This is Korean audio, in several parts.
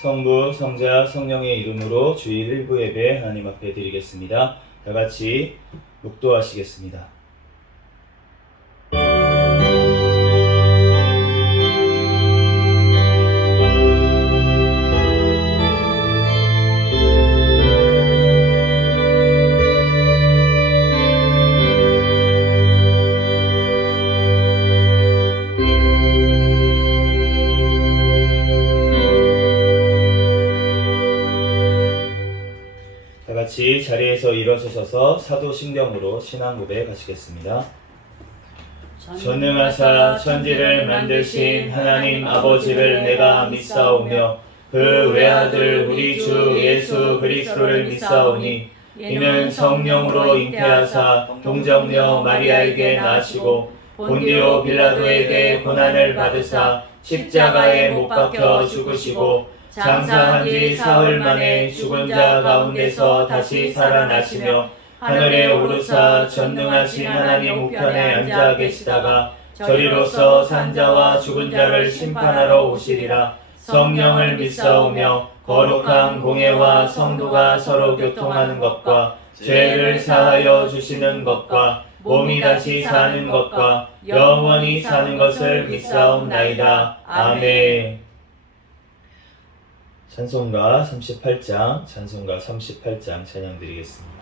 성부, 성자, 성령의 이름으로 주일 일부 예배 하나님 앞에 드리겠습니다. 다 같이 묵도하시겠습니다. 같이 자리에서 일어서셔서 사도신경으로 신앙 고백하시겠습니다. 전능하사 천지를 만드신 하나님 아버지를 내가 믿사오며 그 외아들 우리 주 예수 그리스도를 믿사오니 이는 성령으로 잉태하사 동정녀 마리아에게 나시고 본디오 빌라도에게 고난을 받으사 십자가에 못 박혀 죽으시고 장사한 지 사흘 만에 죽은 자 가운데서 다시 살아나시며 하늘에 오르사 전능하신 하나님 우편에 앉아 계시다가 저리로서 산 자와 죽은 자를 심판하러 오시리라. 성령을 믿사오며 거룩한 공예와 성도가 서로 교통하는 것과 죄를 사하여 주시는 것과 몸이 다시 사는 것과 영원히 사는 것을 믿사옵나이다. 아멘. 찬송가 38장 찬양 드리겠습니다.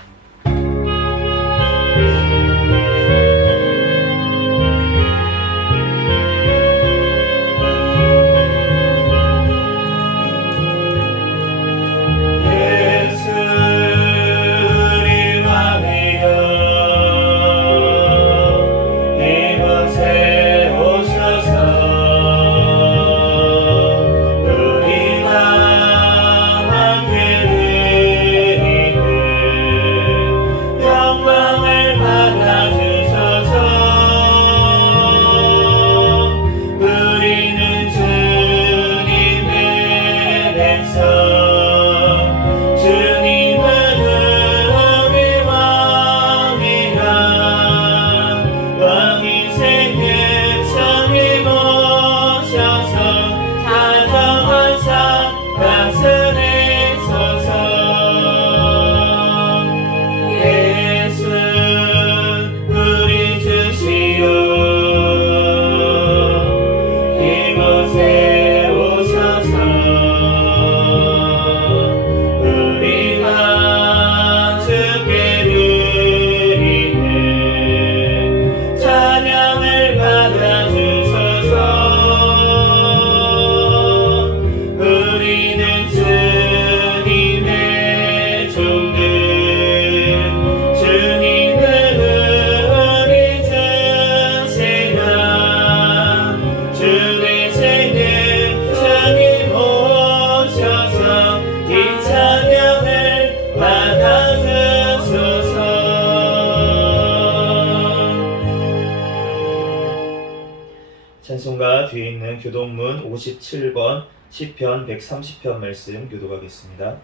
찬송가 뒤에 있는 교동문 57번 시편 130편 말씀 교독하겠습니다.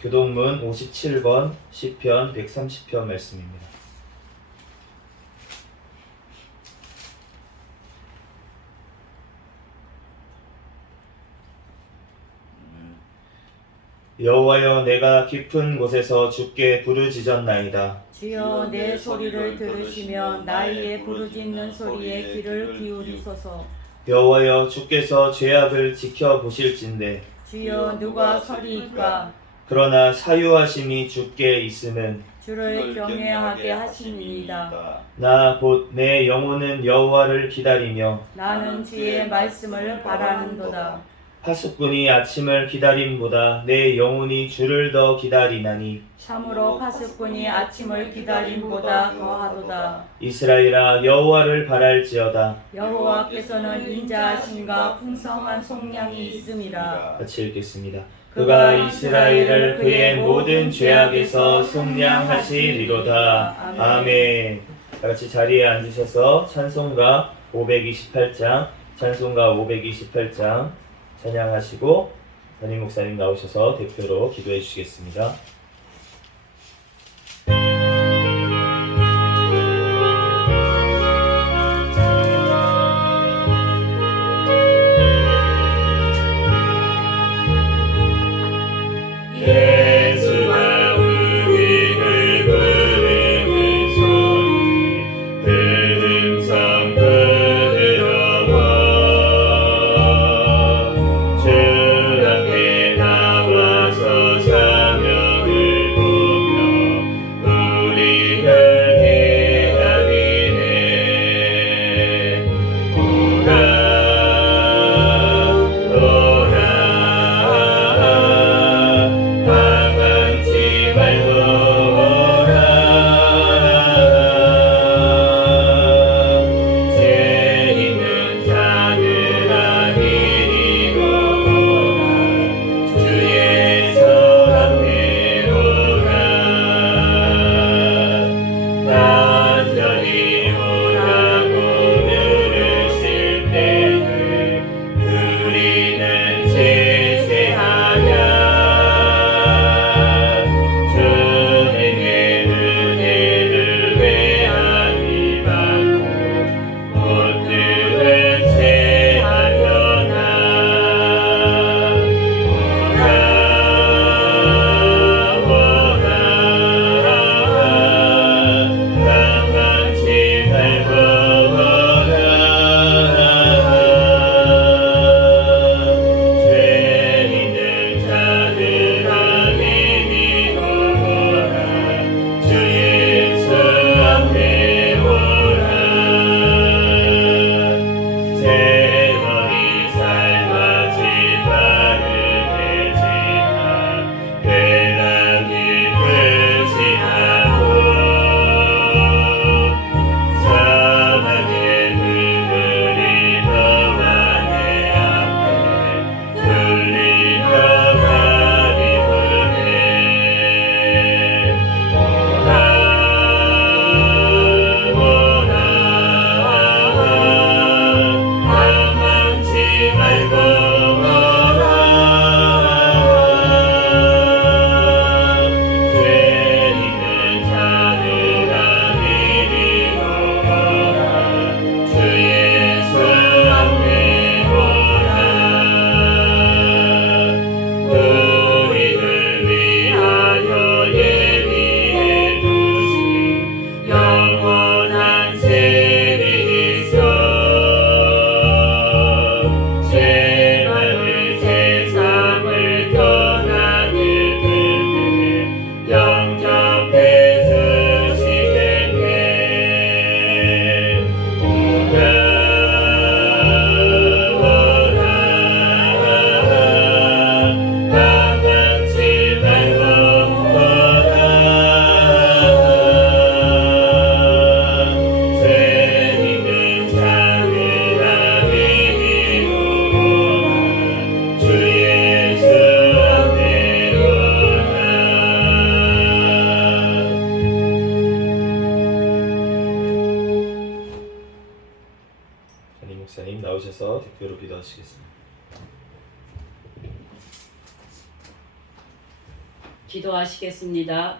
교동문 57번 시편 130편 말씀입니다. 여호와여 내가 깊은 곳에서 주께 부르짖었나이다. 주여 내 소리를 들으시며 나의 부르짖는 소리에 귀를 기울이소서. 여호와여 주께서 죄악을 지켜보실진대 주여 누가 서리이까. 그러나 사유하심이 주께 있음은 주를 경외하게 하심이니이다. 나 곧 내 영혼은 여호와를 기다리며 나는 주의 말씀을 바라는도다. 파수꾼이 아침을 기다림보다 내 영혼이 주를 더 기다리나니 참으로 파수꾼이 아침을 기다림보다 더하도다. 이스라엘아 여호와를 바랄지어다. 여호와께서는 인자하심과 풍성한 속량이 있음이라. 같이 읽겠습니다. 그가 이스라엘을 그의 모든 죄악에서 속량하시리로다. 아멘. 다 같이 자리에 앉으셔서 찬송가 528장 찬양하시고 담임 목사님 나오셔서 대표로 기도해 주시겠습니다. 목사님 나오셔서 대표로 기도하시겠습니다. 기도하시겠습니다.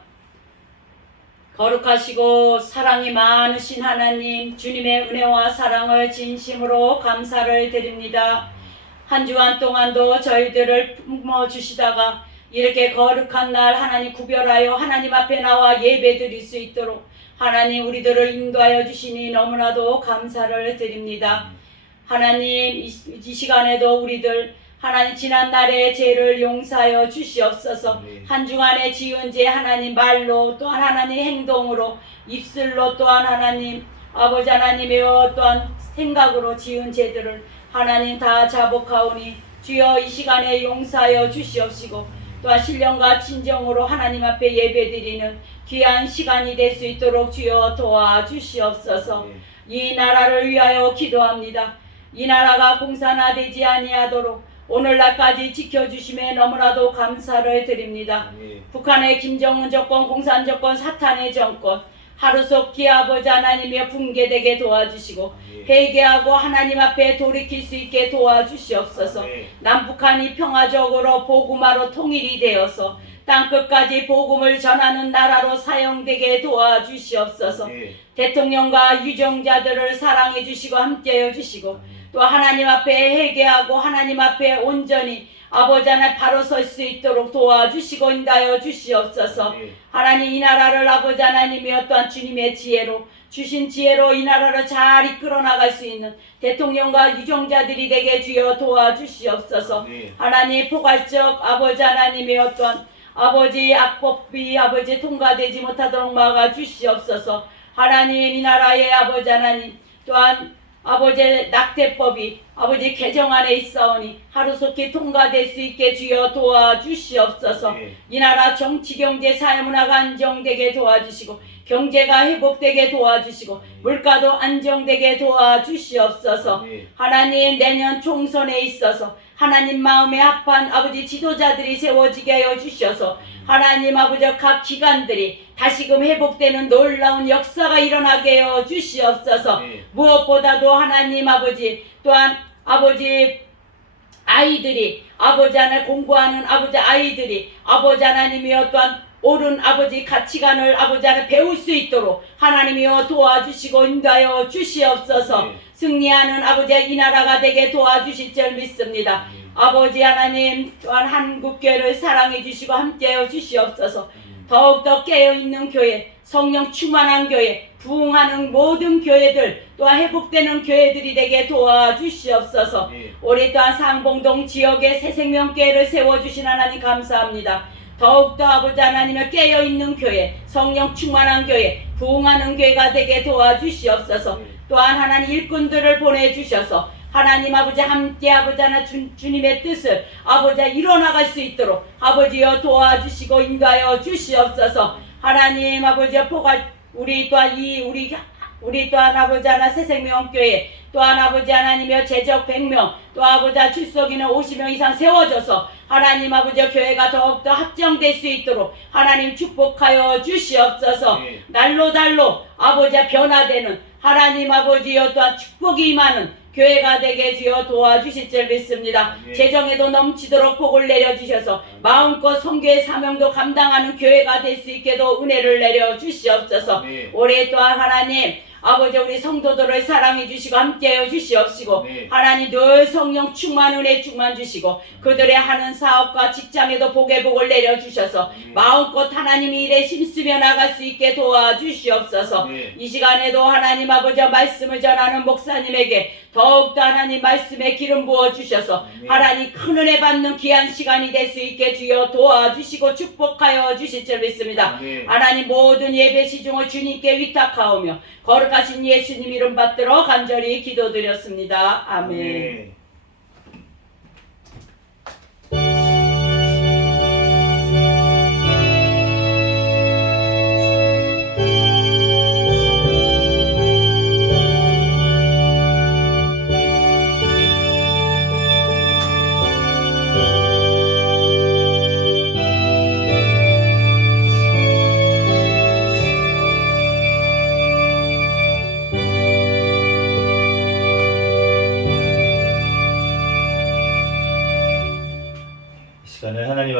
거룩하시고 사랑이 많으신 하나님, 주님의 은혜와 사랑을 진심으로 감사를 드립니다. 한 주간 동안도 저희들을 품어주시다가 이렇게 거룩한 날 하나님 구별하여 하나님 앞에 나와 예배 드릴 수 있도록 하나님 우리들을 인도하여 주시니 너무나도 감사를 드립니다. 하나님 이 시간에도 우리들 하나님 지난날의 죄를 용서하여 주시옵소서. 한 주간에 지은 죄 하나님 말로 또한 하나님 행동으로 입술로 또한 하나님 아버지 하나님이여 또한 생각으로 지은 죄들을 하나님 다 자복하오니 주여 이 시간에 용서하여 주시옵시고 또한 신령과 진정으로 하나님 앞에 예배드리는 귀한 시간이 될 수 있도록 주여 도와주시옵소서. 이 나라를 위하여 기도합니다. 이 나라가 공산화되지 아니하도록 오늘날까지 지켜주심에 너무나도 감사를 드립니다. 북한의 김정은 정권, 공산 정권, 사탄의 정권 하루속히 아버지 하나님의 붕괴되게 도와주시고 회개하고 하나님 앞에 돌이킬 수 있게 도와주시옵소서. 남북한이 평화적으로 복음화로 통일이 되어서 땅끝까지 복음을 전하는 나라로 사용되게 도와주시옵소서. 대통령과 유정자들을 사랑해 주시고 함께해 주시고 또 하나님 앞에 회개하고 하나님 앞에 온전히 아버지 하나님 바로 설 수 있도록 도와주시고 인도하여 주시옵소서. 하나님 이 나라를 아버지 하나님이여 또한 주님의 지혜로 주신 지혜로 이 나라를 잘 이끌어 나갈 수 있는 대통령과 유정자들이 되게 주여 도와주시옵소서. 하나님 포괄적 아버지 하나님이여 또한 아버지 악법이 아버지 통과되지 못하도록 막아 주시옵소서. 하나님 이 나라의 아버지 하나님 또한 아버지의 낙태법이 아버지 개정 안에 있사오니 하루속히 통과될 수 있게 주여 도와주시옵소서. 이 나라 정치 경제 사회문화가 안정되게 도와주시고 경제가 회복되게 도와주시고 물가도 안정되게 도와주시옵소서. 하나님 내년 총선에 있어서 하나님 마음에 합한 아버지 지도자들이 세워지게 하여 주셔서 하나님 아버지 각 기관들이 다시금 회복되는 놀라운 역사가 일어나게 하여 주시옵소서. 무엇보다도 하나님 아버지 또한 아버지 아이들이 아버지 하나 공부하는 아버지 아이들이 아버지 하나님이여 또한 옳은 아버지 가치관을 아버지 하나 배울 수 있도록 하나님이여 도와주시고 인도하여 주시옵소서. 승리하는 아버지 이 나라가 되게 도와주실 줄 믿습니다. 아버지 하나님 또한 한국교회를 사랑해 주시고 함께하여 주시옵소서. 더욱더 깨어있는 교회, 성령 충만한 교회, 부흥하는 모든 교회들 또한 회복되는 교회들이 되게 도와주시옵소서. 올해 또한 상봉동 지역에 새생명교회를 세워주신 하나님 감사합니다. 더욱더 아버지 하나님의 깨어있는 교회, 성령 충만한 교회, 부흥하는 교회가 되게 도와주시옵소서. 또한 하나님 일꾼들을 보내주셔서 하나님 아버지 함께 아버지 하나 주님의 뜻을 아버지 이뤄나갈 수 있도록 아버지여 도와주시고 인도하여 주시옵소서. 하나님 아버지여 우리 또한 우리 또한 아버지 하나 새생명교회 또한 아버지 하나님여 제적 100명 또 아버지 출석인은 50명 이상 세워져서 하나님 아버지 교회가 더욱더 확정될 수 있도록 하나님 축복하여 주시옵소서. 날로 아버지 변화되는 하나님 아버지여 또한 축복이 임하는 교회가 되게 주여 도와주실 줄 믿습니다. 재정에도 넘치도록 복을 내려주셔서 마음껏 선교의 사명도 감당하는 교회가 될 수 있게도 은혜를 내려주시옵소서. 올해 또한 하나님 아버지 우리 성도들을 사랑해 주시고 함께해 주시옵시고 하나님 늘 성령 충만 은혜 충만 주시고 그들의 하는 사업과 직장에도 복의 복을 내려주셔서 마음껏 하나님이 일에 힘쓰며 나갈 수 있게 도와주시옵소서. 이 시간에도 하나님 아버지 말씀을 전하는 목사님에게 더욱더 하나님 말씀에 기름 부어주셔서 하나님 큰 은혜 받는 귀한 시간이 될 수 있게 주여 도와주시고 축복하여 주실 줄 믿습니다. 하나님 모든 예배 시중을 주님께 위탁하오며 거룩하신 예수님 이름 받들어 간절히 기도드렸습니다. 아멘.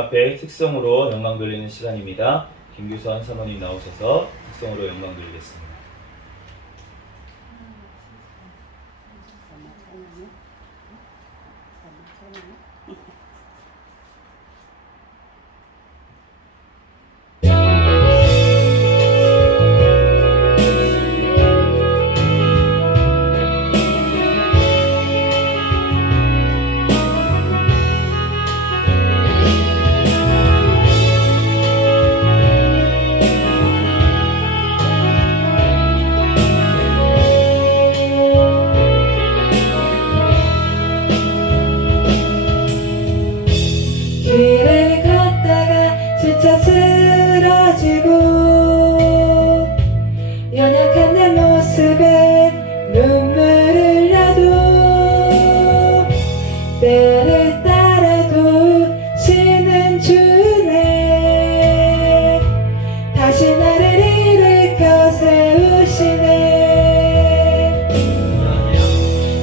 앞에 특성으로 영광 돌리는 시간입니다. 김규선 사모님 나오셔서 특성으로 영광 돌리겠습니다. 길을 걷다가 지쳐 쓰러지고 연약한 내 모습에 눈물을 흘려도 때를 따라도 쉬는 주네 다시 나를 일으켜 세우시네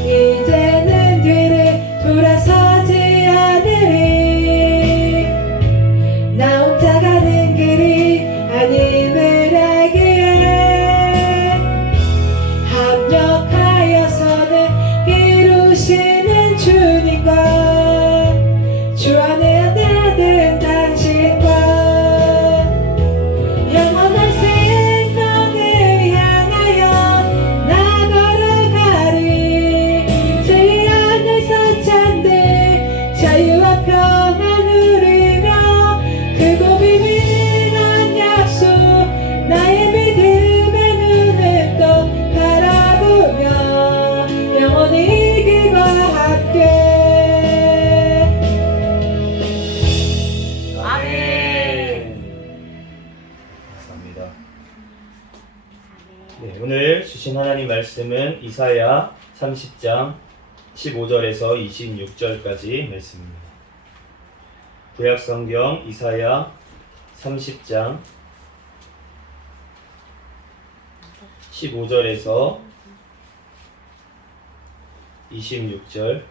이제는 뒤를 돌아서지 않으리 나 혼자 가는 길이 아님을 알기에 합력하여서는 이루시는 주님과 주 안에 얻는 당신과 영원한 생명을 향하여 나 걸어가리 죄 안에서 잠들 자유와 평안 누리며 크고 비밀한 약속 나의 믿음의 눈을 또 바라보며 영원히 이 길과 함께 아멘. 감사합니다. 네, 오늘 주신 하나님 말씀은 이사야 30장 15절에서 26절까지 말씀입니다. 구약성경 이사야 30장 15절에서 26절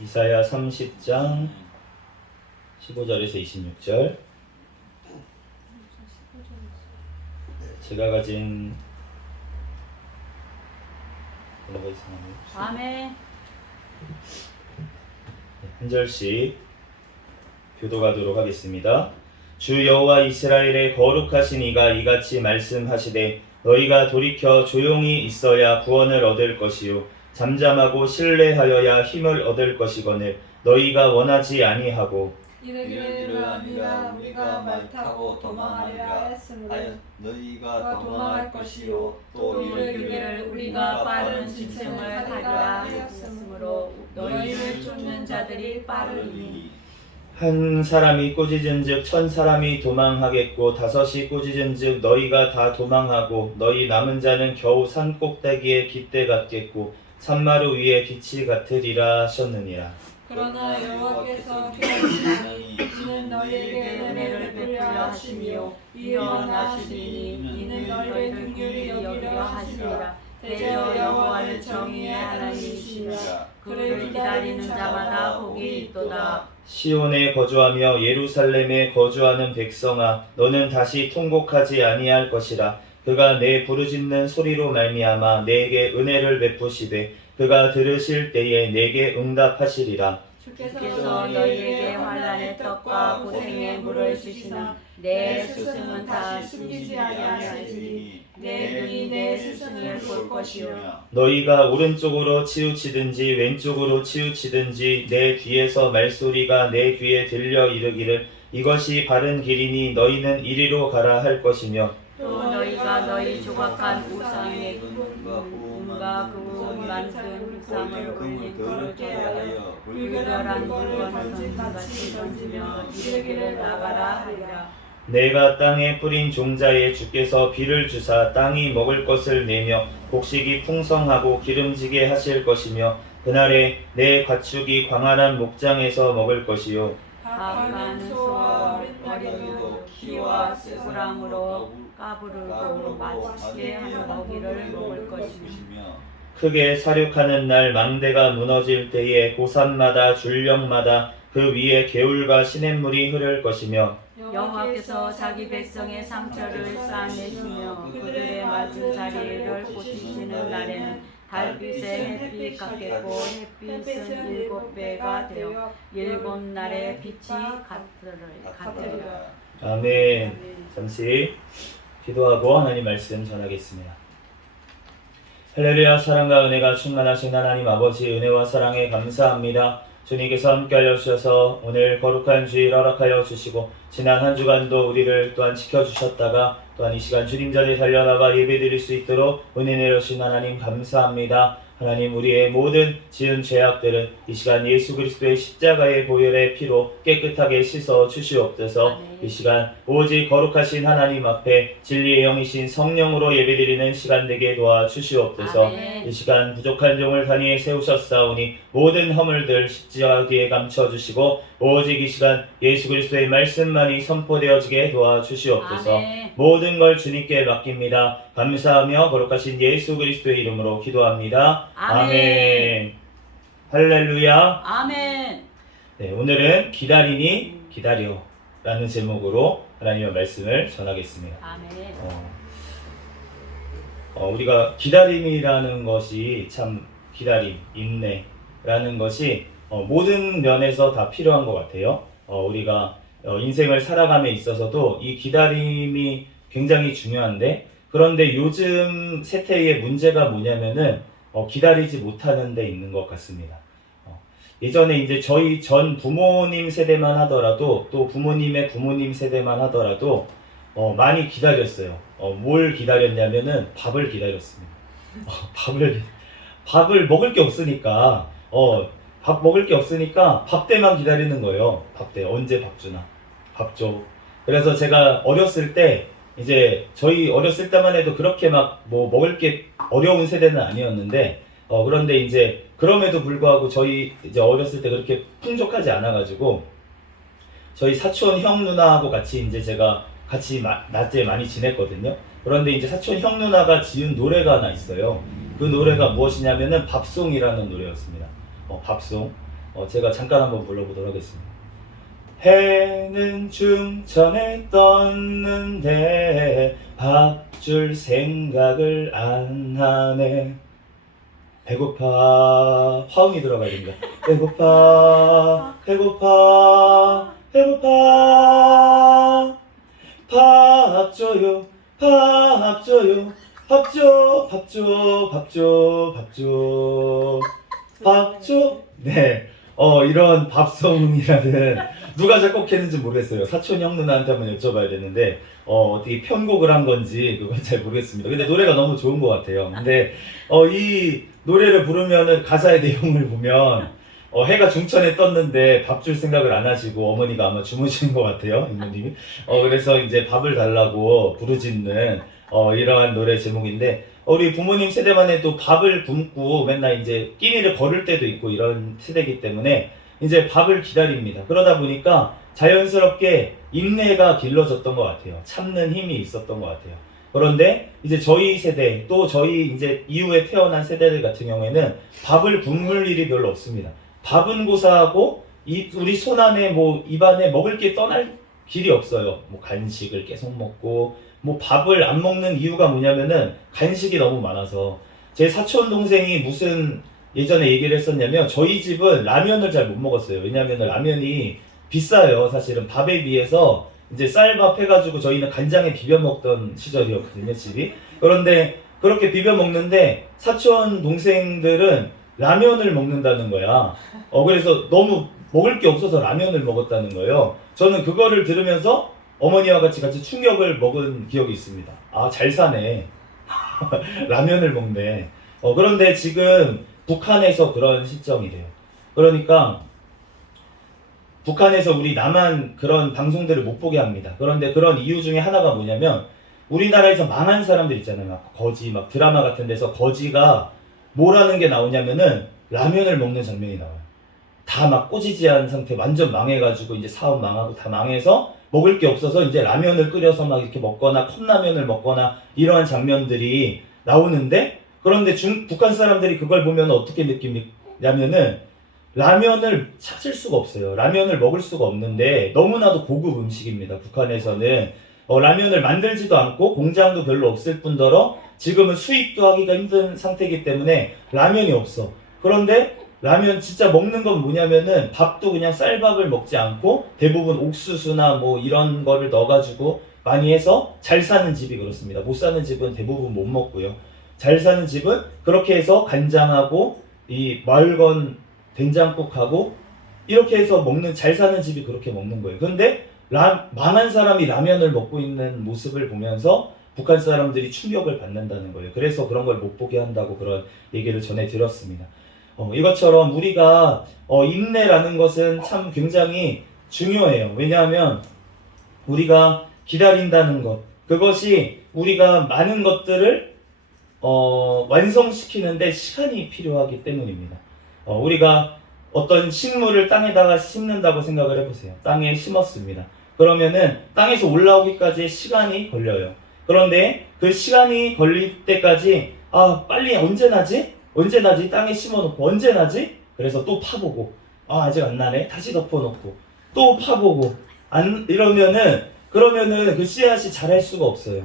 이사야 30장 15절에서 26절 제가 가진 번호가 이상하네요. 아멘. 한 절씩 교도가도록 하겠습니다. 주 여호와 이스라엘의 거룩하신 이가 이같이 말씀하시되 너희가 돌이켜 조용히 있어야 구원을 얻을 것이요 잠잠하고 신뢰하여야 힘을 얻을 것이거늘 너희가 원하지 아니하고 이르기를 아니라 우리가 말 타고 도망하리라 했으므로 너희가 도망할 것이요 또 이르기를 우리가 빠른 짐승을 타리라 하였으므로 너희를 쫓는 자들이 빠르니 한 사람이 꾸짖은즉 천 사람이 도망하겠고 다섯이 꾸짖은즉 너희가 다 도망하고 너희 남은 자는 겨우 산 꼭대기에 깃대 같겠고 산마루 위에 빛이 같으리라 하셨느니라. 그러나 여호와께서 기다리시니 이는 너희에게 은혜를 베풀려 하시며 위헌하시니 이는 너희를 긍휼히 여기려 하시리라. 대저 여호와는 정의의 하나님이시라. 그를 기다리는 자마다 복이 있도다. 시온에 거주하며 예루살렘에 거주하는 백성아 너는 다시 통곡하지 아니할 것이라. 그가 내 부르짖는 소리로 말미암아 내게 은혜를 베푸시되 그가 들으실 때에 내게 응답하시리라. 주께서 너희에게 환난의 떡과 고생의 물을 주시나 내 스승은 다시 숨기지 아니하시니 내 눈이 내 스승을 볼 것이요 너희가 오른쪽으로 치우치든지 왼쪽으로 치우치든지 내 뒤에서 말소리가 내 귀에 들려 이르기를 이것이 바른 길이니 너희는 이리로 가라 할 것이며 또 너희가 너희 조각한 우상의 꿈과 그 만든 우상을 올린 거룩게 하여 불결한 물건 던짐같이 던지며 이르기를 나가라 하리라. 내가 땅에 뿌린 종자에 주께서 비를 주사 땅이 먹을 것을 내며 곡식이 풍성하고 기름지게 하실 것이며 그날에 내 가축이 광활한 목장에서 먹을 것이요 박하는 소와 어린아이도 키와 쇠고랑으로 까부르고 맛있게 하는 먹이를 먹을 것이며 크게 사륙하는 날 망대가 무너질 때에 고산마다 줄령마다 그 위에 개울과 시냇물이 흐를 것이며 여호와께서 자기 백성의 상처를 쌓아내시며 그들의 맞은 자리를 고치시는 날에는 달빛에 햇빛 같겠고 햇빛은 7배가 되어 7날의 빛이 같으리라. 아멘. 잠시 기도하고 하나님 말씀 전하겠습니다. 할렐루야. 사랑과 은혜가 충만하신 하나님 아버지, 은혜와 사랑에 감사합니다. 주님께서 함께하여 주셔서 오늘 거룩한 주일 허락하여 주시고 지난 한 주간도 우리를 또한 지켜주셨다가 또한 이 시간 주님 자리에 달려나가 예배드릴 수 있도록 은혜 내려주신 하나님 감사합니다. 하나님, 우리의 모든 지은 죄악들은 이 시간 예수 그리스도의 십자가의 보혈의 피로 깨끗하게 씻어 주시옵소서. 이 시간 오직 거룩하신 하나님 앞에 진리의 영이신 성령으로 예배드리는 시간 되게 도와 주시옵소서. 이 시간 부족한 종을 단위에 세우셨사오니 모든 허물들 십자가 뒤에 감춰주시고 오직 이 시간 예수 그리스도의 말씀만이 선포되어지게 도와 주시옵소서. 모든 걸 주님께 맡깁니다. 감사하며 거룩하신 예수 그리스도의 이름으로 기도합니다. 아멘. 할렐루야. 아멘. 네, 오늘은 기다리니 기다려 라는 제목으로 하나님의 말씀을 전하겠습니다. 아멘. 우리가 기다림이라는 것이 참 기다림, 인내라는 것이 모든 면에서 다 필요한 것 같아요. 우리가 인생을 살아감에 있어서도 이 기다림이 굉장히 중요한데, 그런데 요즘 세태의 문제가 뭐냐면은 기다리지 못하는 데 있는 것 같습니다. 예전에 이제 저희 전 부모님 세대만 하더라도 또 부모님의 부모님 세대만 하더라도 많이 기다렸어요. 뭘 기다렸냐면은 밥을 기다렸습니다. 밥을 먹을 게 없으니까 밥 먹을 게 없으니까 밥 때만 기다리는 거예요. 밥 때 언제 밥 주나, 밥 줘. 그래서 제가 어렸을 때 이제 저희 어렸을 때만 해도 그렇게 막 뭐 먹을 게 어려운 세대는 아니었는데 그런데 이제 그럼에도 불구하고 저희 이제 어렸을 때 그렇게 풍족하지 않아가지고 저희 사촌 형 누나하고 같이 이제 제가 같이 낮에 많이 지냈거든요. 그런데 이제 사촌 형 누나가 지은 노래가 하나 있어요. 그 노래가 무엇이냐면은 밥송이라는 노래였습니다. 밥송. 제가 잠깐 한번 불러보도록 하겠습니다. 해는 중천에 떴는데 밥 줄 생각을 안 하네. 배고파. 화음이 들어가야 됩니다. 배고파, 배고파, 배고파. 밥 줘요, 밥 줘요, 밥 줘, 밥 줘, 밥 줘, 밥 줘, 밥 줘. 네, 이런 밥송이라는 누가 작곡했는지 모르겠어요. 사촌 형 누나한테 한번 여쭤봐야 되는데 어떻게 편곡을 한 건지 그건 잘 모르겠습니다. 근데 노래가 너무 좋은 것 같아요. 근데 이 노래를 부르면은 가사의 내용을 보면 해가 중천에 떴는데 밥 줄 생각을 안 하시고 어머니가 아마 주무시는 것 같아요, 이모님이. 그래서 이제 밥을 달라고 부르짖는 이러한 노래 제목인데, 우리 부모님 세대만 해도 밥을 굶고 맨날 이제 끼니를 거를 때도 있고 이런 세대이기 때문에 이제 밥을 기다립니다. 그러다 보니까 자연스럽게 인내가 길러졌던 것 같아요. 참는 힘이 있었던 것 같아요. 그런데 이제 저희 세대, 또 저희 이제 이후에 태어난 세대들 같은 경우에는 밥을 굶을 일이 별로 없습니다. 밥은 고사하고 우리 손 안에 뭐 입안에 먹을 게 떠날 길이 없어요. 뭐 간식을 계속 먹고, 뭐 밥을 안 먹는 이유가 뭐냐면은 간식이 너무 많아서. 제 사촌 동생이 무슨 예전에 얘기를 했었냐면, 저희 집은 라면을 잘 못 먹었어요. 왜냐면 라면이 비싸요. 사실은 밥에 비해서 이제 쌀밥 해가지고 저희는 간장에 비벼 먹던 시절이었거든요, 집이. 그런데 그렇게 비벼 먹는데 사촌 동생들은 라면을 먹는다는 거야. 그래서 너무 먹을 게 없어서 라면을 먹었다는 거예요. 저는 그거를 들으면서 어머니와 같이 충격을 먹은 기억이 있습니다. 아, 잘 사네. 라면을 먹네. 그런데 지금 북한에서 그런 시점이래요. 그러니까 북한에서 우리 남한 그런 방송들을 못 보게 합니다. 그런데 그런 이유 중에 하나가 뭐냐면, 우리나라에서 망한 사람들 있잖아요. 막 거지, 막 드라마 같은 데서 거지가 뭐라는 게 나오냐면은 라면을 먹는 장면이 나와요. 다 막 꼬지지한 상태, 완전 망해가지고 이제 사업 망하고 다 망해서 먹을 게 없어서 이제 라면을 끓여서 막 이렇게 먹거나 컵라면을 먹거나 이러한 장면들이 나오는데, 그런데 북한 사람들이 그걸 보면 어떻게 느끼냐면은 라면을 찾을 수가 없어요. 라면을 먹을 수가 없는데 너무나도 고급 음식입니다. 북한에서는 라면을 만들지도 않고 공장도 별로 없을 뿐더러 지금은 수입도 하기가 힘든 상태이기 때문에 라면이 없어. 그런데 라면 진짜 먹는 건 뭐냐면은 밥도 그냥 쌀밥을 먹지 않고 대부분 옥수수나 뭐 이런 거를 넣어가지고 많이 해서, 잘 사는 집이 그렇습니다. 못 사는 집은 대부분 못 먹고요. 잘 사는 집은 그렇게 해서 간장하고 이 마을건 된장국하고 이렇게 해서 먹는, 잘 사는 집이 그렇게 먹는 거예요. 근데 망한 사람이 라면을 먹고 있는 모습을 보면서 북한 사람들이 충격을 받는다는 거예요. 그래서 그런 걸 못 보게 한다고 그런 얘기를 전해 들었습니다. 이것처럼 우리가 인내라는 것은 참 굉장히 중요해요. 왜냐하면 우리가 기다린다는 것, 그것이 우리가 많은 것들을 완성시키는데 시간이 필요하기 때문입니다. 우리가 어떤 식물을 땅에다가 심는다고 생각을 해보세요. 땅에 심었습니다. 그러면은 땅에서 올라오기까지 시간이 걸려요. 그런데 그 시간이 걸릴 때까지 빨리 언제 나지? 언제 나지? 땅에 심어놓고 언제 나지? 그래서 또 파보고 아직 안 나네? 다시 덮어놓고 또 파보고 그러면은 그 씨앗이 자랄 수가 없어요.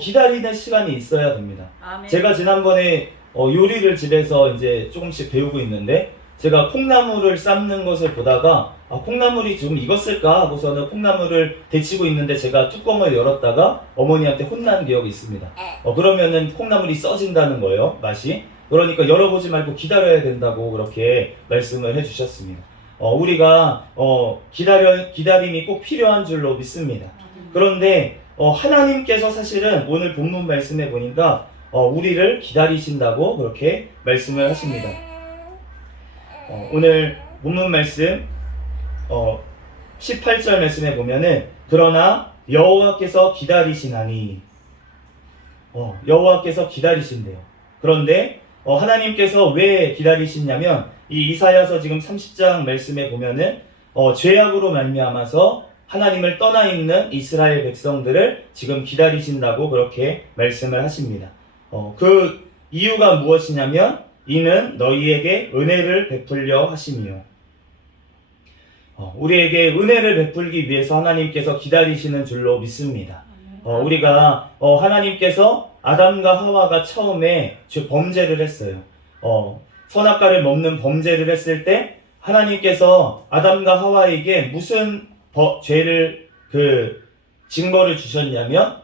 기다리는 시간이 있어야 됩니다. 아멘. 제가 지난번에 요리를 집에서 이제 조금씩 배우고 있는데, 제가 콩나물을 삶는 것을 보다가 콩나물이 좀 익었을까 하고서는 콩나물을 데치고 있는데 제가 뚜껑을 열었다가 어머니한테 혼난 기억이 있습니다. 그러면은 콩나물이 써진다는 거예요, 맛이. 그러니까 열어보지 말고 기다려야 된다고 그렇게 말씀을 해주셨습니다. 우리가 기다림이 꼭 필요한 줄로 믿습니다. 그런데 하나님께서 사실은 오늘 본문 말씀에 보니까 우리를 기다리신다고 그렇게 말씀을 하십니다. 오늘 본문 말씀 18절 말씀에 보면은 그러나 여호와께서 기다리시나니, 여호와께서 기다리신대요. 그런데 하나님께서 왜 기다리시냐면 이 이사야서 지금 30장 말씀에 보면은 죄악으로 말미암아서 하나님을 떠나 있는 이스라엘 백성들을 지금 기다리신다고 그렇게 말씀을 하십니다. 그 이유가 무엇이냐면 이는 너희에게 은혜를 베풀려 하심이요. 우리에게 은혜를 베풀기 위해서 하나님께서 기다리시는 줄로 믿습니다. 우리가 하나님께서 아담과 하와가 처음에 범죄를 했어요. 선악과를 먹는 범죄를 했을 때 하나님께서 아담과 하와에게 무슨 죄를 징벌을 주셨냐면,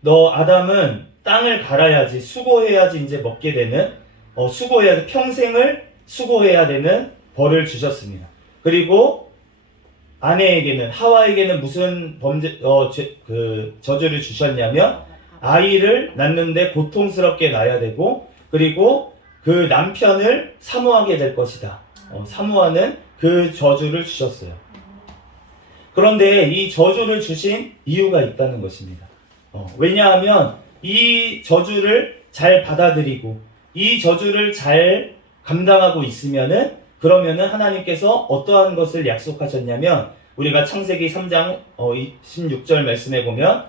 너 아담은 땅을 갈아야지, 수고해야지 이제 먹게 되는, 수고해야, 평생을 수고해야 되는 벌을 주셨습니다. 그리고 아내에게는, 하와에게는 무슨 저주를 주셨냐면 아이를 낳는데 고통스럽게 낳아야 되고, 그리고 그 남편을 사모하게 될 것이다. 사모하는 그 저주를 주셨어요. 그런데 이 저주를 주신 이유가 있다는 것입니다. 왜냐하면 이 저주를 잘 받아들이고 이 저주를 잘 감당하고 있으면은, 그러면은 하나님께서 어떠한 것을 약속하셨냐면, 우리가 창세기 3장 16절 말씀에 보면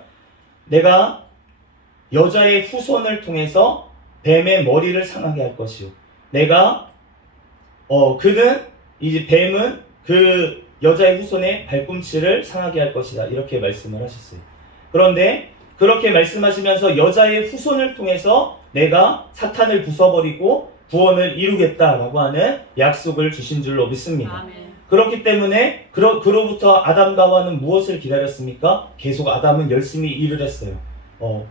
내가 여자의 후손을 통해서 뱀의 머리를 상하게 할 것이요, 내가 뱀은 그 여자의 후손의 발꿈치를 상하게 할 것이다, 이렇게 말씀을 하셨어요. 그런데 그렇게 말씀하시면서 여자의 후손을 통해서 내가 사탄을 부숴버리고 구원을 이루겠다라고 하는 약속을 주신 줄로 믿습니다. 아멘. 그렇기 때문에 그로부터 아담과 하와는 무엇을 기다렸습니까? 계속 아담은 열심히 일을 했어요.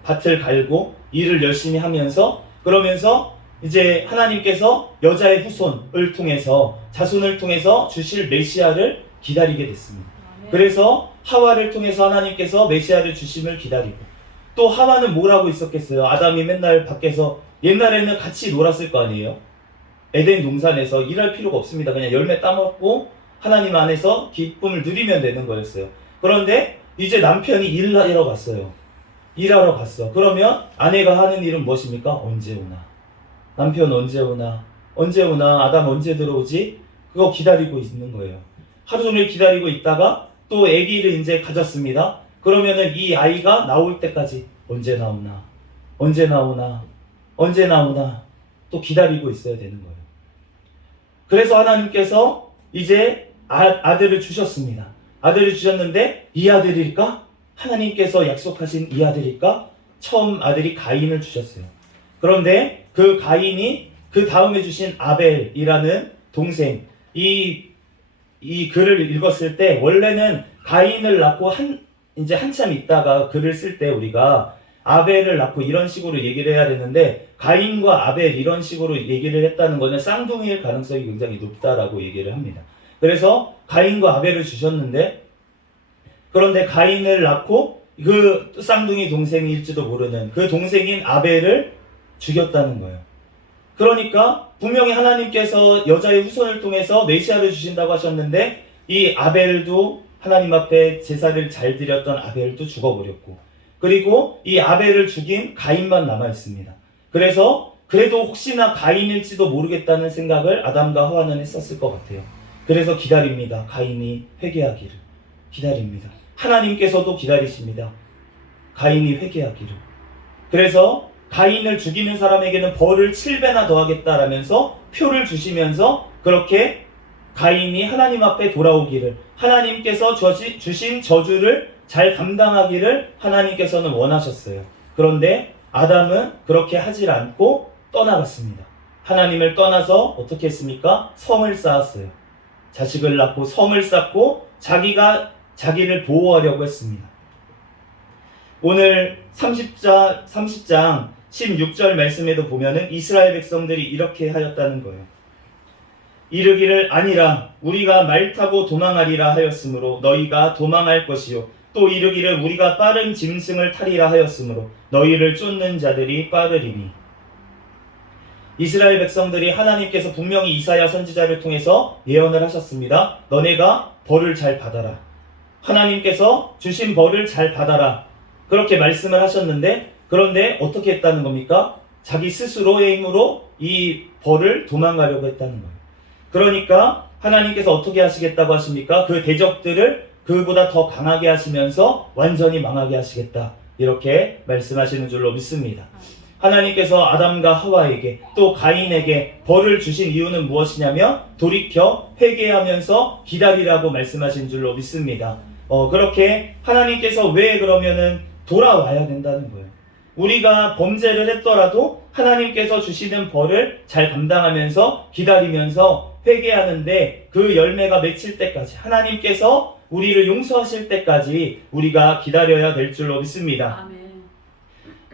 밭을 갈고 일을 열심히 하면서, 그러면서 이제 하나님께서 여자의 후손을 통해서, 자손을 통해서 주실 메시아를 기다리게 됐습니다. 아멘. 그래서 하와를 통해서 하나님께서 메시아를 주심을 기다리고, 또 하와는 뭘 하고 있었겠어요? 아담이 맨날 밖에서, 옛날에는 같이 놀았을 거 아니에요? 에덴 동산에서 일할 필요가 없습니다. 그냥 열매 따먹고 하나님 안에서 기쁨을 누리면 되는 거였어요. 그런데 이제 남편이 일하러 갔어요. 그러면 아내가 하는 일은 무엇입니까? 언제 오나? 남편 언제 오나? 언제 오나? 아담 언제 들어오지? 그거 기다리고 있는 거예요. 하루 종일 기다리고 있다가 또 아기를 이제 가졌습니다. 그러면은 이 아이가 나올 때까지 언제 나오나? 언제 나오나? 언제 나오나? 또 기다리고 있어야 되는 거예요. 그래서 하나님께서 이제 아들을 주셨습니다. 아들을 주셨는데 이 아들일까? 하나님께서 약속하신 이 아들일까? 처음 아들이 가인을 주셨어요. 그런데 그 가인이 그 다음에 주신 아벨이라는 동생, 이 글을 읽었을 때 원래는 가인을 낳고 이제 한참 있다가 글을 쓸 때 우리가 아벨을 낳고 이런 식으로 얘기를 해야 되는데 가인과 아벨 이런 식으로 얘기를 했다는 것은 쌍둥이일 가능성이 굉장히 높다라고 얘기를 합니다. 그래서 가인과 아벨을 주셨는데 그런데 가인을 낳고 그 쌍둥이 동생일지도 모르는 그 동생인 아벨을 죽였다는 거예요. 그러니까 분명히 하나님께서 여자의 후손을 통해서 메시아를 주신다고 하셨는데 이 아벨도 하나님 앞에 제사를 잘 드렸던 아벨도 죽어버렸고 그리고 이 아벨을 죽인 가인만 남아있습니다. 그래서 그래도 혹시나 가인일지도 모르겠다는 생각을 아담과 하와는 했었을 것 같아요. 그래서 기다립니다. 가인이 회개하기를 기다립니다. 하나님께서도 기다리십니다. 가인이 회개하기를. 그래서 가인을 죽이는 사람에게는 벌을 7배나 더하겠다라면서 표를 주시면서 그렇게 가인이 하나님 앞에 돌아오기를 하나님께서 주신 저주를 잘 감당하기를 하나님께서는 원하셨어요. 그런데 아담은 그렇게 하질 않고 떠나갔습니다. 하나님을 떠나서 어떻게 했습니까? 성을 쌓았어요. 자식을 낳고 성을 쌓고 자기가 자기를 보호하려고 했습니다. 오늘 30장 16절 말씀에도 보면은 이스라엘 백성들이 이렇게 하였다는 거예요. 이르기를 아니라 우리가 말 타고 도망하리라 하였으므로 너희가 도망할 것이요 또 이르기를 우리가 빠른 짐승을 타리라 하였으므로 너희를 쫓는 자들이 빠르리니. 이스라엘 백성들이 하나님께서 분명히 이사야 선지자를 통해서 예언을 하셨습니다. 너네가 벌을 잘 받아라. 하나님께서 주신 벌을 잘 받아라. 그렇게 말씀을 하셨는데 그런데 어떻게 했다는 겁니까? 자기 스스로의 힘으로 이 벌을 도망가려고 했다는 거예요. 그러니까 하나님께서 어떻게 하시겠다고 하십니까? 그 대적들을 그보다 더 강하게 하시면서 완전히 망하게 하시겠다. 이렇게 말씀하시는 줄로 믿습니다. 하나님께서 아담과 하와에게 또 가인에게 벌을 주신 이유는 무엇이냐면 돌이켜 회개하면서 기다리라고 말씀하신 줄로 믿습니다. 그렇게 하나님께서 왜 그러면은 돌아와야 된다는 거예요. 우리가 범죄를 했더라도 하나님께서 주시는 벌을 잘 감당하면서 기다리면서 회개하는데 그 열매가 맺힐 때까지 하나님께서 우리를 용서하실 때까지 우리가 기다려야 될 줄로 믿습니다. 아멘.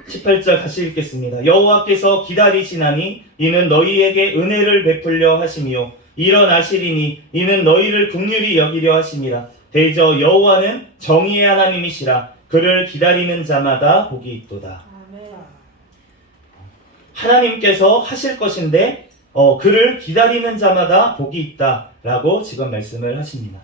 18절 다시 읽겠습니다. 여호와께서 기다리시나니 이는 너희에게 은혜를 베풀려 하심이요 일어나시리니 이는 너희를 긍휼히 여기려 하심이라. 대저 여호와는 정의의 하나님이시라. 그를 기다리는 자마다 복이 있도다. 하나님께서 하실 것인데 그를 기다리는 자마다 복이 있다라고 지금 말씀을 하십니다.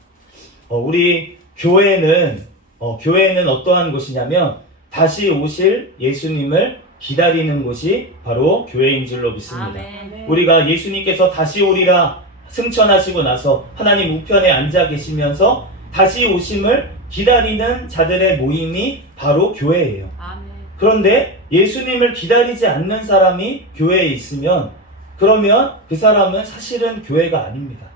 우리 교회는 어떠한 곳이냐면 다시 오실 예수님을 기다리는 곳이 바로 교회인 줄로 믿습니다. 아멘. 우리가 예수님께서 다시 오리라 승천하시고 나서 하나님 우편에 앉아 계시면서 다시 오심을 기다리는 자들의 모임이 바로 교회예요. 아멘. 그런데 예수님을 기다리지 않는 사람이 교회에 있으면 그러면 그 사람은 사실은 교회가 아닙니다.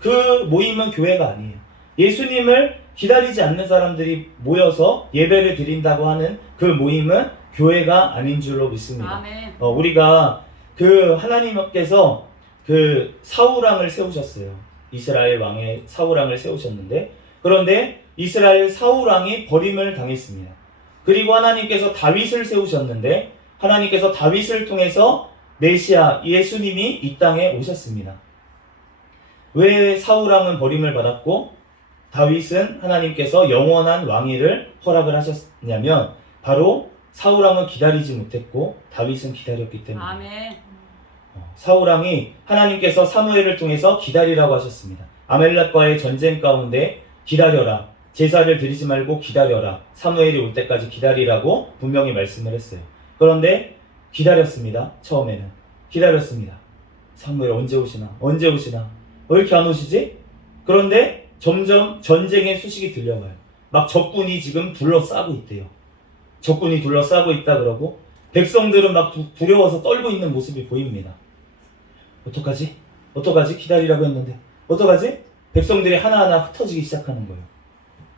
그 모임은 교회가 아니에요. 예수님을 기다리지 않는 사람들이 모여서 예배를 드린다고 하는 그 모임은 교회가 아닌 줄로 믿습니다. 아멘. 우리가 그 하나님께서 그 사울왕을 세우셨어요. 이스라엘 왕의 사울왕을 세우셨는데 그런데 이스라엘 사울왕이 버림을 당했습니다. 그리고 하나님께서 다윗을 세우셨는데 하나님께서 다윗을 통해서 메시아 예수님이 이 땅에 오셨습니다. 왜 사울왕은 버림을 받았고 다윗은 하나님께서 영원한 왕위를 허락을 하셨냐면 바로 사울왕은 기다리지 못했고 다윗은 기다렸기 때문에. 아멘. 사울왕이 하나님께서 사무엘을 통해서 기다리라고 하셨습니다. 아멜렉과의 전쟁 가운데 기다려라. 제사를 드리지 말고 기다려라. 사무엘이 올 때까지 기다리라고 분명히 말씀을 했어요. 그런데 기다렸습니다. 처음에는. 기다렸습니다. 사무엘 언제 오시나? 언제 오시나? 왜 이렇게 안 오시지? 그런데 점점 전쟁의 소식이 들려와요. 막 적군이 지금 둘러싸고 있대요. 적군이 둘러싸고 있다 그러고 백성들은 막 두려워서 떨고 있는 모습이 보입니다. 어떡하지? 어떡하지? 기다리라고 했는데 어떡하지? 백성들이 하나하나 흩어지기 시작하는 거예요.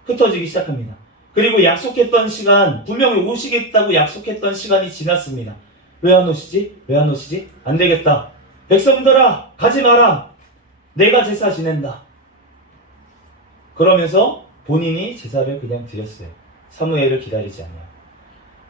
흩어지기 시작합니다. 그리고 약속했던 시간, 분명히 오시겠다고 약속했던 시간이 지났습니다. 왜 안 오시지? 왜 안 오시지? 안 되겠다. 백성들아, 가지 마라. 내가 제사 지낸다. 그러면서 본인이 제사를 그냥 드렸어요. 사무엘을 기다리지 않아요.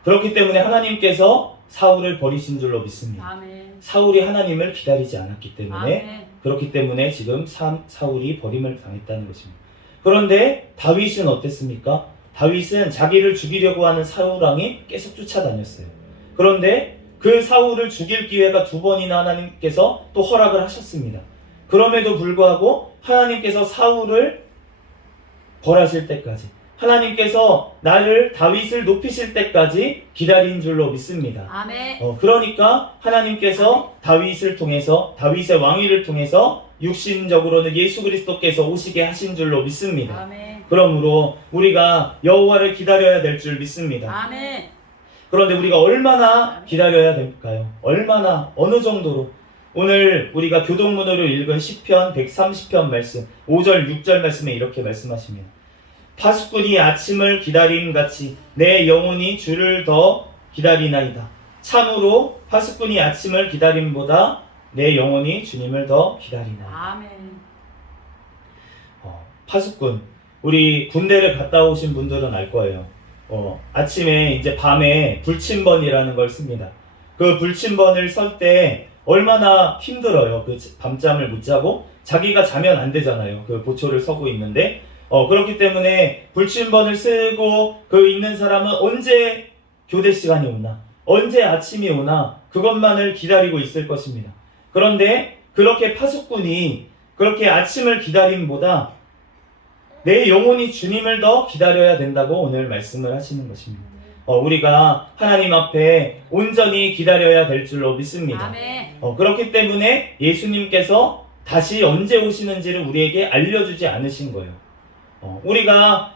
그렇기 때문에 하나님께서 사울을 버리신 줄로 믿습니다. 아멘. 사울이 하나님을 기다리지 않았기 때문에 아멘. 그렇기 때문에 지금 사울이 버림을 당했다는 것입니다. 그런데 다윗은 어땠습니까? 다윗은 자기를 죽이려고 하는 사울왕이 계속 쫓아다녔어요. 그런데 그 사울을 죽일 기회가 2번이나 하나님께서 또 허락을 하셨습니다. 그럼에도 불구하고 하나님께서 사울을 벌하실 때까지, 하나님께서 나를 다윗을 높이실 때까지 기다린 줄로 믿습니다. 아멘. 그러니까 하나님께서 다윗을 통해서, 다윗의 왕위를 통해서 육신적으로는 예수 그리스도께서 오시게 하신 줄로 믿습니다. 아멘. 그러므로 우리가 여호와를 기다려야 될 줄 믿습니다. 아멘. 그런데 우리가 얼마나 기다려야 될까요? 얼마나, 어느 정도로? 오늘 우리가 교동문으로 읽은 시편 130편 말씀 5절 6절 말씀에 이렇게 말씀하십니다. 파수꾼이 아침을 기다림같이 내 영혼이 주를 더 기다리나이다. 참으로 파수꾼이 아침을 기다림보다 내 영혼이 주님을 더 기다리나이다. 아멘. 파수꾼, 우리 군대를 갔다 오신 분들은 알 거예요. 아침에 이제 밤에 불침번이라는 걸 씁니다. 그 불침번을 설 때 얼마나 힘들어요. 그 밤잠을 못 자고 자기가 자면 안 되잖아요. 그 보초를 서고 있는데 그렇기 때문에 불침번을 쓰고 그 있는 사람은 언제 교대 시간이 오나, 언제 아침이 오나 그것만을 기다리고 있을 것입니다. 그런데 그렇게 파수꾼이 그렇게 아침을 기다림보다 내 영혼이 주님을 더 기다려야 된다고 오늘 말씀을 하시는 것입니다. 우리가 하나님 앞에 온전히 기다려야 될 줄로 믿습니다. 아멘. 그렇기 때문에 예수님께서 다시 언제 오시는지를 우리에게 알려주지 않으신 거예요. 우리가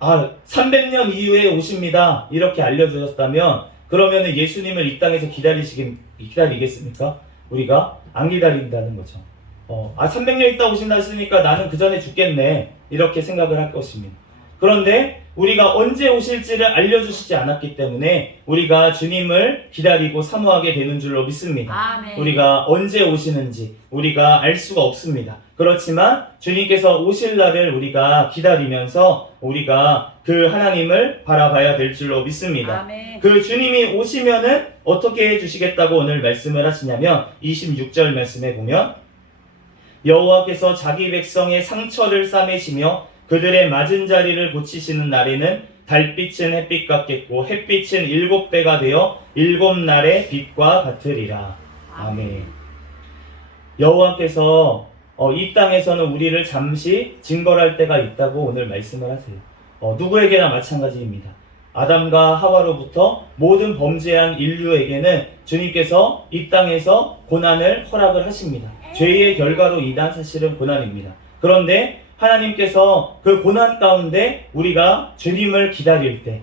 300년 이후에 오십니다 이렇게 알려주셨다면 그러면 예수님을 이 땅에서 기다리겠습니까? 우리가 안 기다린다는 거죠. 300년 있다 오신다 했으니까 나는 그 전에 죽겠네 이렇게 생각을 할 것입니다. 그런데 우리가 언제 오실지를 알려주시지 않았기 때문에 우리가 주님을 기다리고 사모하게 되는 줄로 믿습니다. 아멘. 우리가 언제 오시는지 우리가 알 수가 없습니다. 그렇지만 주님께서 오실 날을 우리가 기다리면서 우리가 그 하나님을 바라봐야 될 줄로 믿습니다. 아멘. 그 주님이 오시면은 어떻게 해주시겠다고 오늘 말씀을 하시냐면 26절 말씀에 보면 여호와께서 자기 백성의 상처를 싸매시며 그들의 맞은 자리를 고치시는 날에는 달빛은 햇빛 같겠고 햇빛은 7배가 되어 7날의 빛과 같으리라. 아멘. 여호와께서 이 땅에서는 우리를 잠시 징벌할 때가 있다고 오늘 말씀을 하세요. 누구에게나 마찬가지입니다. 아담과 하와로부터 모든 범죄한 인류에게는 주님께서 이 땅에서 고난을 허락을 하십니다. 죄의 결과로 인한 사실은 고난입니다. 그런데 하나님께서 그 고난 가운데 우리가 주님을 기다릴 때,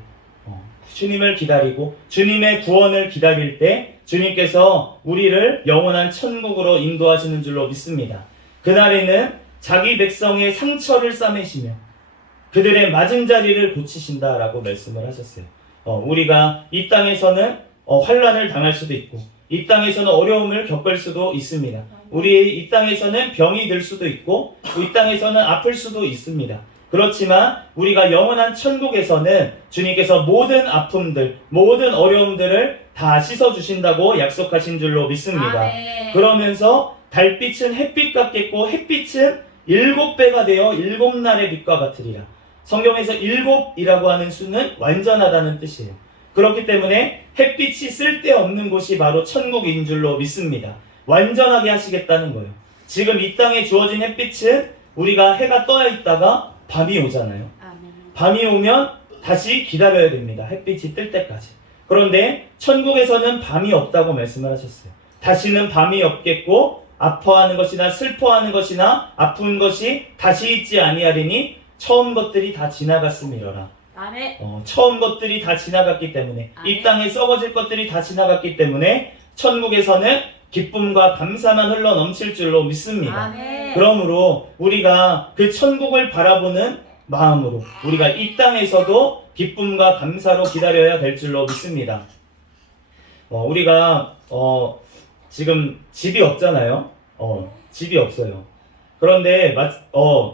주님을 기다리고 주님의 구원을 기다릴 때 주님께서 우리를 영원한 천국으로 인도하시는 줄로 믿습니다. 그날에는 자기 백성의 상처를 싸매시며 그들의 맞은 자리를 고치신다라고 말씀을 하셨어요. 우리가 이 땅에서는 환난을 당할 수도 있고 이 땅에서는 어려움을 겪을 수도 있습니다. 우리 이 땅에서는 병이 들 수도 있고 이 땅에서는 아플 수도 있습니다. 그렇지만 우리가 영원한 천국에서는 주님께서 모든 아픔들, 모든 어려움들을 다 씻어주신다고 약속하신 줄로 믿습니다. 아멘. 그러면서 달빛은 햇빛 같겠고 햇빛은 7배가 되어 7날의 빛과 같으리라. 성경에서 7이라고 하는 수는 완전하다는 뜻이에요. 그렇기 때문에 햇빛이 쓸데없는 곳이 바로 천국인 줄로 믿습니다. 완전하게 하시겠다는 거예요. 지금 이 땅에 주어진 햇빛은 우리가 해가 떠 있다가 밤이 오잖아요. 아멘. 밤이 오면 다시 기다려야 됩니다. 햇빛이 뜰 때까지. 그런데 천국에서는 밤이 없다고 말씀을 하셨어요. 다시는 밤이 없겠고 아파하는 것이나 슬퍼하는 것이나 아픈 것이 다시 있지 아니하리니 처음 것들이 다 지나갔음이로라. 아멘. 처음 것들이 다 지나갔기 때문에 이 아멘. 땅에 썩어질 것들이 다 지나갔기 때문에 천국에서는 기쁨과 감사만 흘러 넘칠 줄로 믿습니다. 아멘. 그러므로 우리가 그 천국을 바라보는 마음으로 우리가 이 땅에서도 기쁨과 감사로 기다려야 될 줄로 믿습니다. 우리가 지금 집이 없잖아요. 집이 없어요. 그런데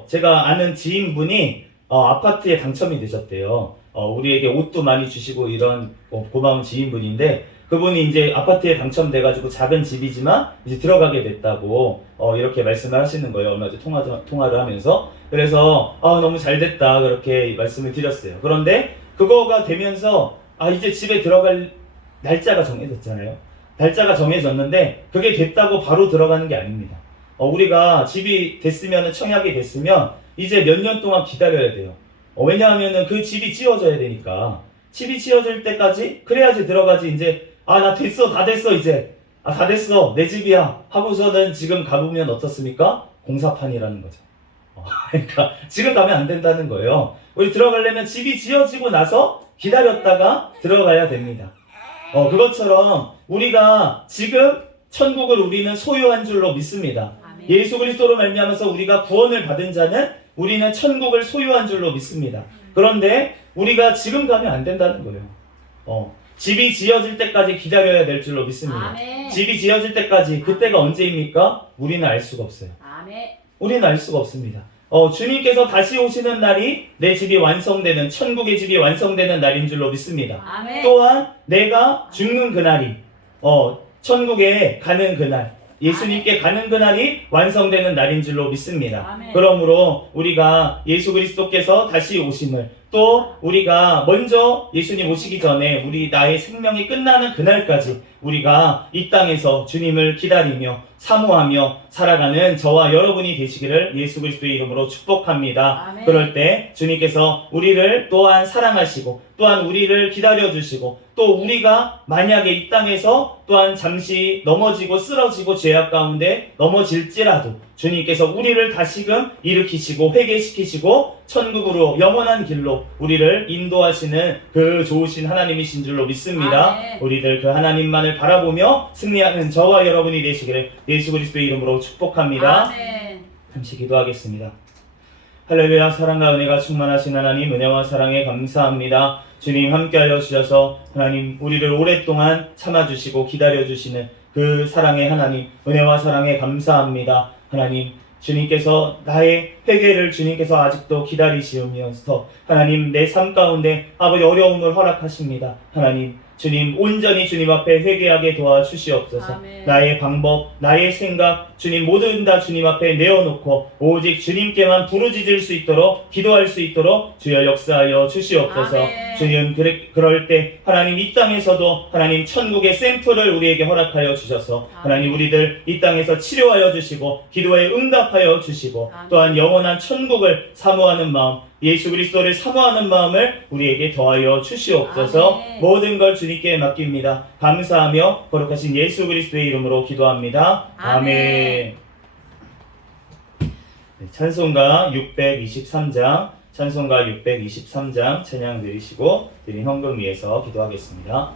제가 아는 지인분이 아파트에 당첨이 되셨대요. 우리에게 옷도 많이 주시고 이런 고마운 지인분인데 그분이 이제 아파트에 당첨돼가지고 작은 집이지만 이제 들어가게 됐다고 이렇게 말씀을 하시는 거예요. 얼마 전에 통화를 하면서. 그래서 너무 잘 됐다 그렇게 말씀을 드렸어요. 그런데 그거가 되면서 이제 집에 들어갈 날짜가 정해졌잖아요. 날짜가 정해졌는데 그게 됐다고 바로 들어가는 게 아닙니다. 우리가 집이 됐으면, 청약이 됐으면 이제 몇 년 동안 기다려야 돼요. 왜냐하면은 그 집이 지어져야 되니까. 집이 지어질 때까지 그래야지 들어가지. 이제 나 됐어, 다 됐어, 이제 다 됐어, 내 집이야 하고서는 지금 가보면 어떻습니까? 공사판이라는 거죠. 그러니까 지금 가면 안 된다는 거예요. 우리 들어가려면 집이 지어지고 나서 기다렸다가 들어가야 됩니다. 그것처럼 우리가 지금 천국을 우리는 소유한 줄로 믿습니다. 아멘. 예수 그리스도로 말미암아서 우리가 구원을 받은 자는 우리는 천국을 소유한 줄로 믿습니다. 그런데 우리가 지금 가면 안 된다는 거예요. 집이 지어질 때까지 기다려야 될 줄로 믿습니다. 아멘. 집이 지어질 때까지, 그때가 언제입니까? 우리는 알 수가 없어요. 아멘. 우리는 알 수가 없습니다. 주님께서 다시 오시는 날이 내 집이 완성되는, 천국의 집이 완성되는 날인 줄로 믿습니다. 아멘. 또한 내가 죽는 그날이, 천국에 가는 그날, 예수님께 가는 그날이 완성되는 날인 줄로 믿습니다. 아멘. 그러므로 우리가 예수 그리스도께서 다시 오심을, 또 우리가 먼저 예수님 오시기 전에 나의 생명이 끝나는 그날까지 우리가 이 땅에서 주님을 기다리며 사모하며 살아가는 저와 여러분이 되시기를 예수 그리스도의 이름으로 축복합니다. 아멘. 그럴 때 주님께서 우리를 또한 사랑하시고 또한 우리를 기다려주시고 또 우리가 만약에 이 땅에서 또한 잠시 넘어지고 쓰러지고 죄악 가운데 넘어질지라도 주님께서 우리를 다시금 일으키시고 회개시키시고 천국으로 영원한 길로 우리를 인도하시는 그 좋으신 하나님이신 줄로 믿습니다. 아멘. 우리들 그 하나님만을 바라보며 승리하는 저와 여러분이 되시기를 예수 그리스도의 이름으로 축복합니다. 아멘. 잠시 기도하겠습니다. 할렐루야. 사랑과 은혜가 충만하신 하나님, 은혜와 사랑에 감사합니다. 주님 함께하여 주셔서 하나님 우리를 오랫동안 참아주시고 기다려주시는 그 사랑의 하나님, 은혜와 사랑에 감사합니다. 하나님, 주님께서 나의 회개를 주님께서 아직도 기다리시면서 하나님 내 삶 가운데 아버지 어려움을 허락하십니다. 하나님, 주님 온전히 주님 앞에 회개하게 도와주시옵소서. 아멘. 나의 방법, 나의 생각, 주님 모든 다 주님 앞에 내어놓고 오직 주님께만 부르짖을 수 있도록 기도할 수 있도록 주여 역사하여 주시옵소서. 아멘. 주님 그럴 때 하나님 이 땅에서도 하나님 천국의 샘플을 우리에게 허락하여 주셔서 하나님 우리들 이 땅에서 치료하여 주시고 기도에 응답하여 주시고 아멘. 또한 영원한 천국을 사모하는 마음, 예수 그리스도를 사모하는 마음을 우리에게 더하여 주시옵소서. 아멘. 모든 걸 주님께 맡깁니다. 감사하며 거룩하신 예수 그리스도의 이름으로 기도합니다. 아멘. 네, 찬송가 623장 찬송가 623장 찬양 드리시고 드린 헌금 위해서 기도하겠습니다.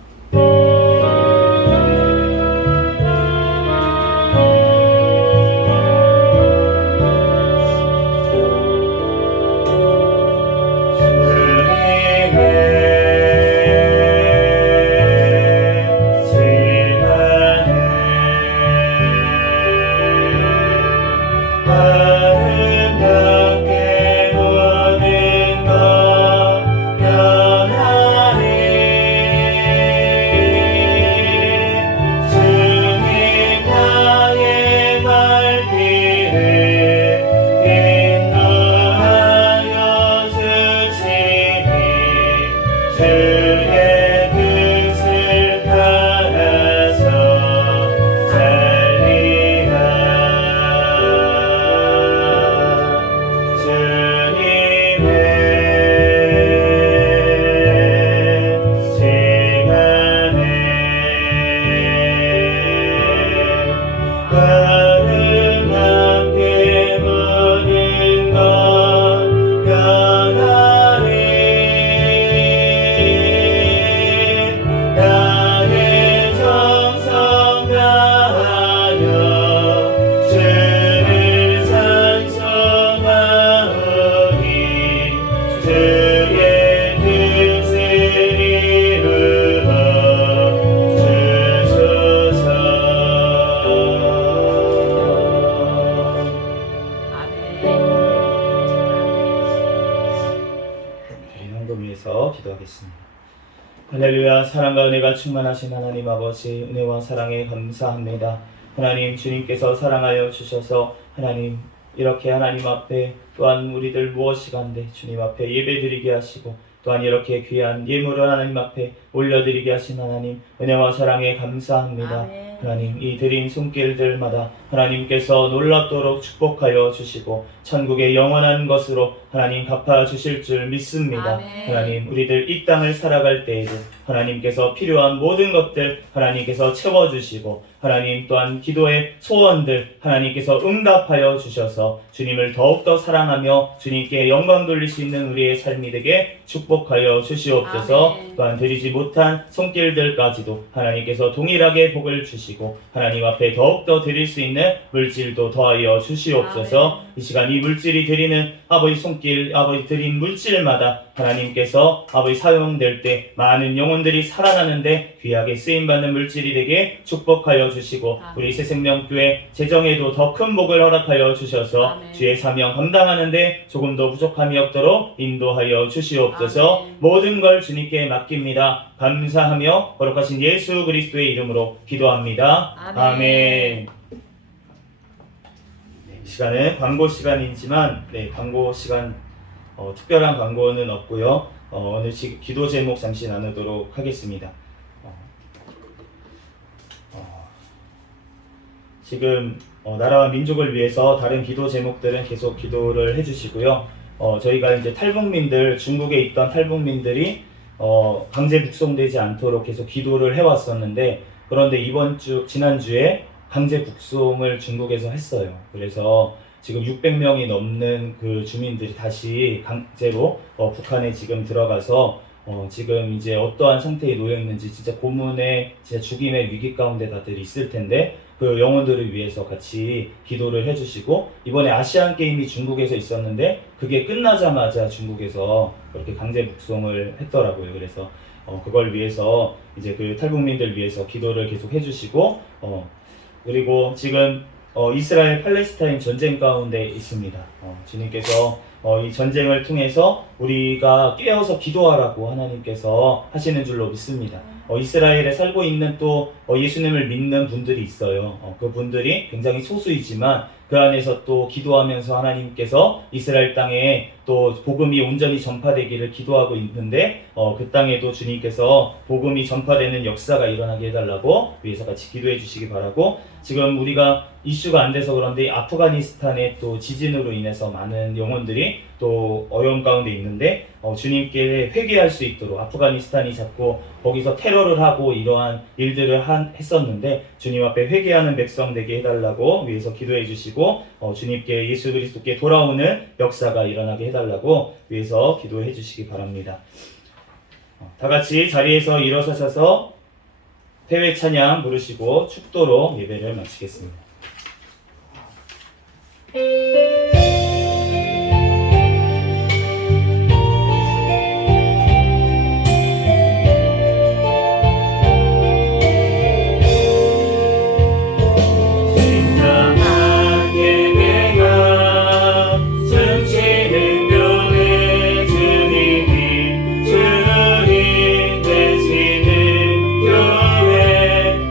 기도하겠습니다. 할렐루야. 사랑과 은혜가 충만하신 하나님 아버지, 은혜와 사랑에 감사합니다. 하나님, 주님께서 사랑하여 주셔서 하나님 이렇게 하나님 앞에 또한 우리들 무엇이간데 주님 앞에 예배드리게 하시고 또한 이렇게 귀한 예물을 하나님 앞에 올려드리게 하신 하나님, 은혜와 사랑에 감사합니다. 아멘. 하나님, 이 드린 손길들마다 하나님께서 놀랍도록 축복하여 주시고 천국의 영원한 것으로 하나님 갚아주실 줄 믿습니다. 아멘. 하나님, 우리들 이 땅을 살아갈 때에도 하나님께서 필요한 모든 것들 하나님께서 채워주시고 하나님 또한 기도의 소원들 하나님께서 응답하여 주셔서 주님을 더욱더 사랑하며 주님께 영광 돌릴 수 있는 우리의 삶이 되게 축복하여 주시옵소서. 아멘. 또한 드리지 못한 손길들까지도 하나님께서 동일하게 복을 주시고 하나님 앞에 더욱더 드릴 수 있는 물질도 더하여 주시옵소서. 아멘. 이 시간 이 물질이 드리는 아버지 손길, 아버지 드린 물질마다 하나님께서 아버지 사용될 때 많은 영혼들이 살아나는데 귀하게 쓰임받는 물질이 되게 축복하여 주시고 아멘. 우리 새생명교회 재정에도 더 큰 복을 허락하여 주셔서 아멘. 주의 사명 감당하는데 조금 더 부족함이 없도록 인도하여 주시옵소서. 아멘. 모든 걸 주님께 맡깁니다. 감사하며 거룩하신 예수 그리스도의 이름으로 기도합니다. 아멘. 아멘. 이 시간은 광고 시간이지만 광고 시간 특별한 광고는 없고요. 오늘 기도 제목 잠시 나누도록 하겠습니다. 지금 나라와 민족을 위해서 다른 기도 제목들은 계속 기도를 해주시고요. 저희가 이제 탈북민들, 중국에 있던 탈북민들이 강제 북송되지 않도록 계속 기도를 해왔었는데, 그런데 지난주에 강제 북송을 중국에서 했어요. 그래서 지금 600명이 넘는 그 주민들이 다시 강제로 북한에 지금 들어가서 지금 이제 어떠한 상태에 놓여 있는지 진짜 고문의 진짜 죽임의 위기 가운데 다들 있을 텐데, 그 영혼들을 위해서 같이 기도를 해주시고, 이번에 아시안 게임이 중국에서 있었는데 그게 끝나자마자 중국에서 그렇게 강제 북송을 했더라고요. 그래서 그걸 위해서 이제 그 탈북민들 위해서 기도를 계속 해주시고, 그리고 지금 이스라엘 팔레스타인 전쟁 가운데 있습니다. 주님께서 이 전쟁을 통해서 우리가 깨어서 기도하라고 하나님께서 하시는 줄로 믿습니다. 이스라엘에 살고 있는 또 예수님을 믿는 분들이 있어요. 그 분들이 굉장히 소수이지만 그 안에서 또 기도하면서 하나님께서 이스라엘 땅에 또 복음이 온전히 전파되기를 기도하고 있는데, 그 땅에도 주님께서 복음이 전파되는 역사가 일어나게 해달라고 위해서 같이 기도해 주시기 바라고, 지금 우리가 이슈가 안 돼서 그런데 아프가니스탄의 또 지진으로 인해서 많은 영혼들이 또 어려움 가운데 있는데, 주님께 회개할 수 있도록, 아프가니스탄이 자꾸 거기서 테러를 하고 이러한 일들을 했었는데 주님 앞에 회개하는 백성 되게 해달라고 위해서 기도해 주시고, 주님께 예수 그리스도께 돌아오는 역사가 일어나게 해달라고 위해서 기도해 주시기 바랍니다. 다 같이 자리에서 일어서셔서 회외 찬양 부르시고 축도로 예배를 마치겠습니다.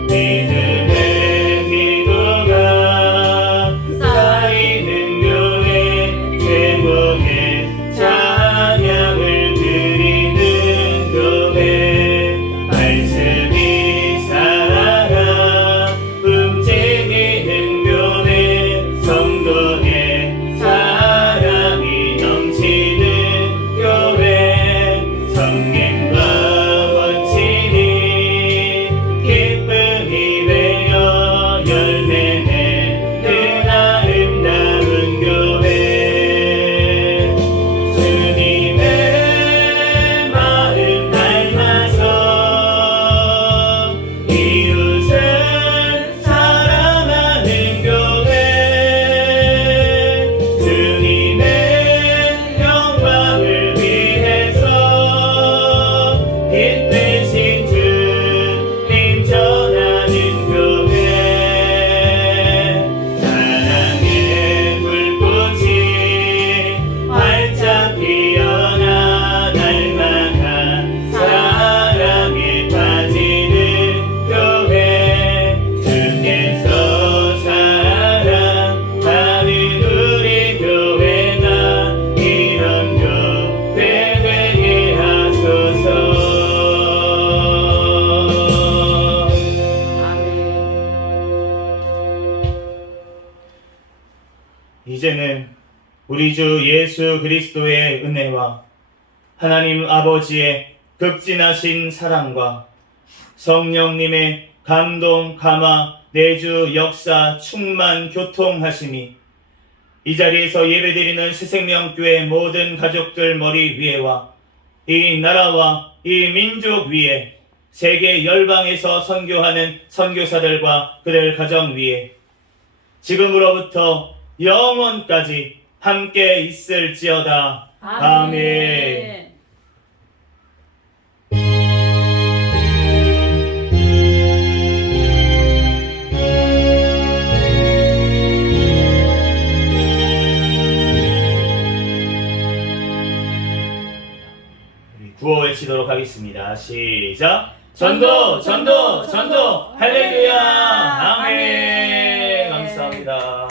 믿음의 기도가 이제는 우리 주 예수 그리스도의 은혜와 하나님 아버지의 극진하신 사랑과 성령님의 감동, 감화, 내주, 역사, 충만, 교통하심이 이 자리에서 예배드리는 새생명교회 모든 가족들 머리 위에와 이 나라와 이 민족 위에 세계 열방에서 선교하는 선교사들과 그들 가정 위에 지금으로부터 영원까지 함께 있을지어다. 아멘. 우리 구호 외치도록 하겠습니다. 시작. 전도, 전도, 전도, 할렐루야. 아멘. 감사합니다.